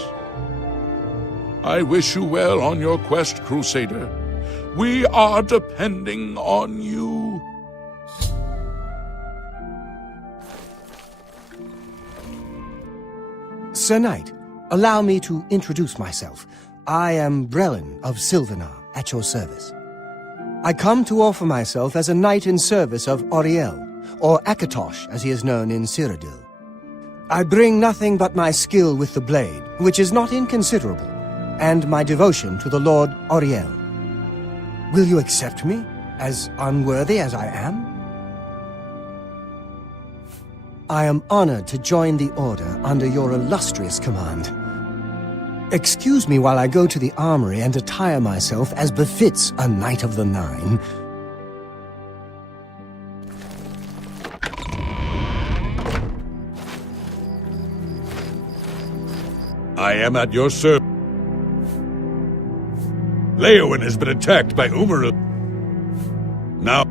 I wish you well on your quest, Crusader. We are depending on you. Sir Knight, allow me to introduce myself. I am Brelin of Sylvanar, at your service. I come to offer myself as a knight in service of Auriel, or Akatosh, as he is known in Cyrodiil. I bring nothing but my skill with the blade, which is not inconsiderable, and my devotion to the Lord Auriel. Will you accept me, as unworthy as I am? I am honored to join the Order under your illustrious command. Excuse me while I go to the armory and attire myself as befits a Knight of the Nine. I am at your service. Leowin has been attacked by Umaru. Now...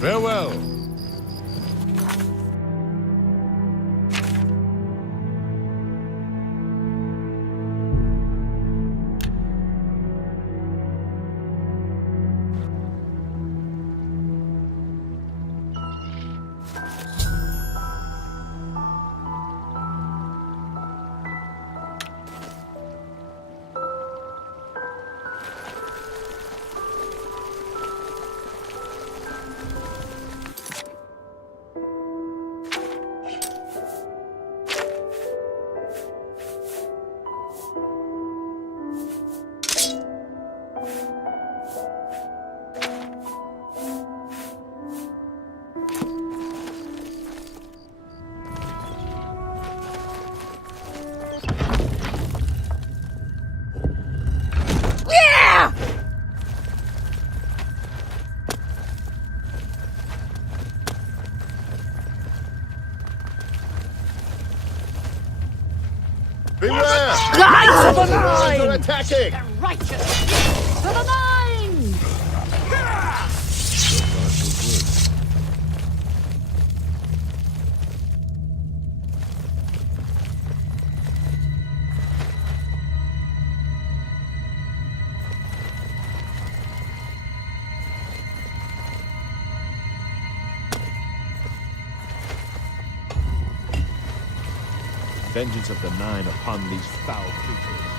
Farewell. Beware! To the They're nine! attacking! Righteous! To the nine! Vengeance of the Nine upon these foul creatures.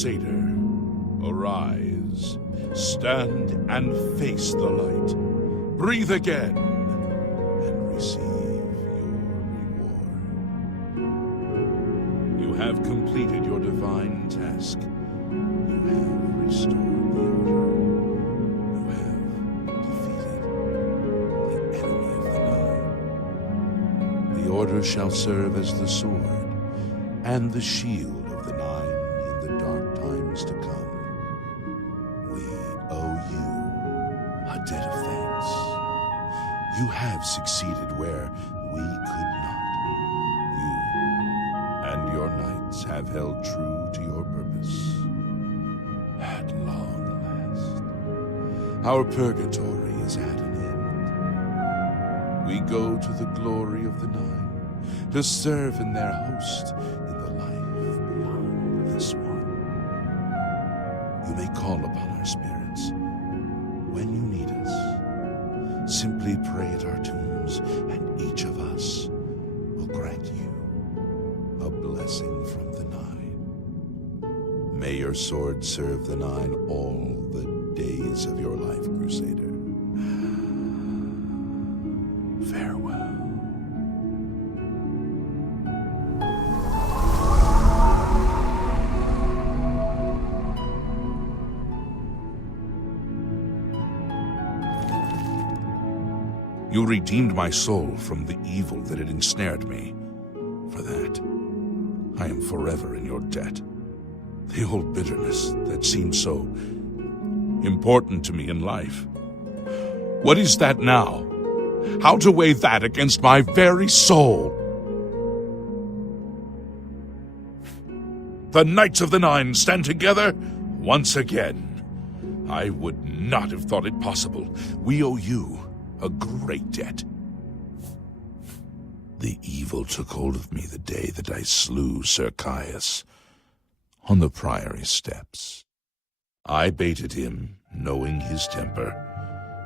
Crusader, arise, stand and face the light. Breathe again and receive your reward. You have completed your divine task. You have restored the order. You have defeated the enemy of the Nine. The order shall serve as the sword and the shield of the Nine in the dark times to come. We owe you a debt of thanks. You have succeeded where we could not. You and your knights have held true to your purpose. At long last, our purgatory is at an end. We go to the glory of the Nine to serve in their host in the life beyond this one. You may call upon our spirits when you need us. Simply pray at our tombs, and each of us will grant you a blessing from the Nine. May your sword serve the Nine all the days of your life, Crusader. Farewell. You redeemed my soul from the evil that had ensnared me. For that, I am forever in your debt. The old bitterness that seemed so important to me in life. What is that now? How to weigh that against my very soul? The Knights of the Nine stand together once again. I would not have thought it possible. We owe you a great debt. The evil took hold of me the day that I slew Sir Caius on the Priory steps. I baited him, knowing his temper,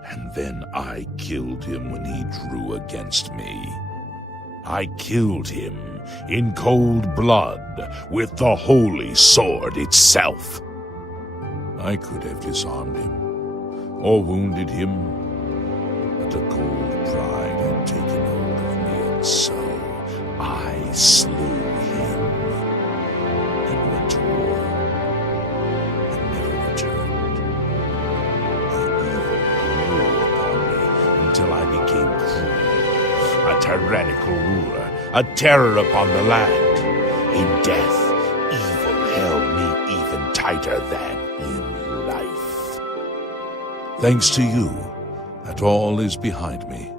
and then I killed him when he drew against me. I killed him in cold blood with the holy sword itself. I could have disarmed him or wounded him, but a cold pride had taken hold of me, and so I slew him and went to war and never returned. The evil grew upon me until I became cruel, a tyrannical ruler, a terror upon the land. In death, evil held me even tighter than in life. Thanks to you, that all is behind me.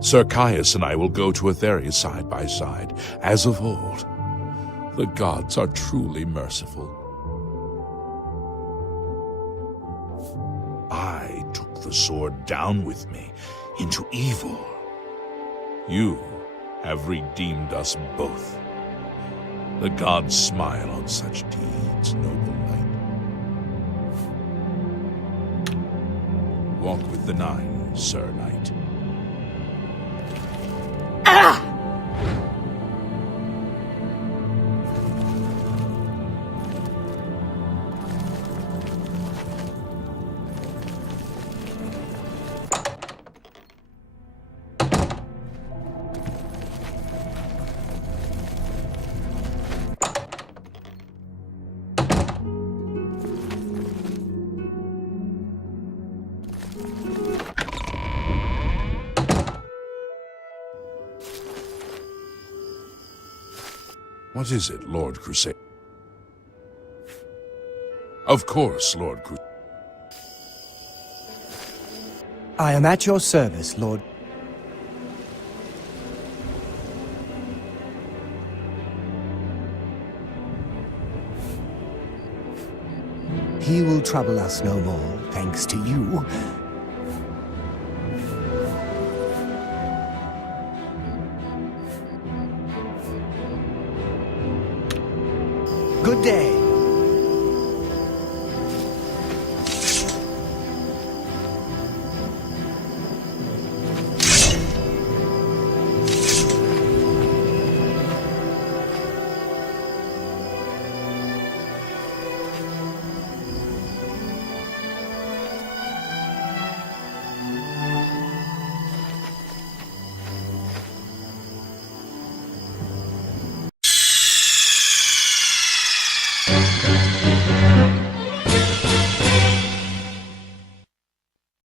Sir Caius and I will go to Etheria side by side, as of old. The gods are truly merciful. I took the sword down with me into evil. You have redeemed us both. The gods smile on such deeds, noble knight. Walk with the Nine, Sir Knight. What is it, Lord Crusader? Of course, Lord Crusader. I am at your service, Lord. He will trouble us no more, thanks to you.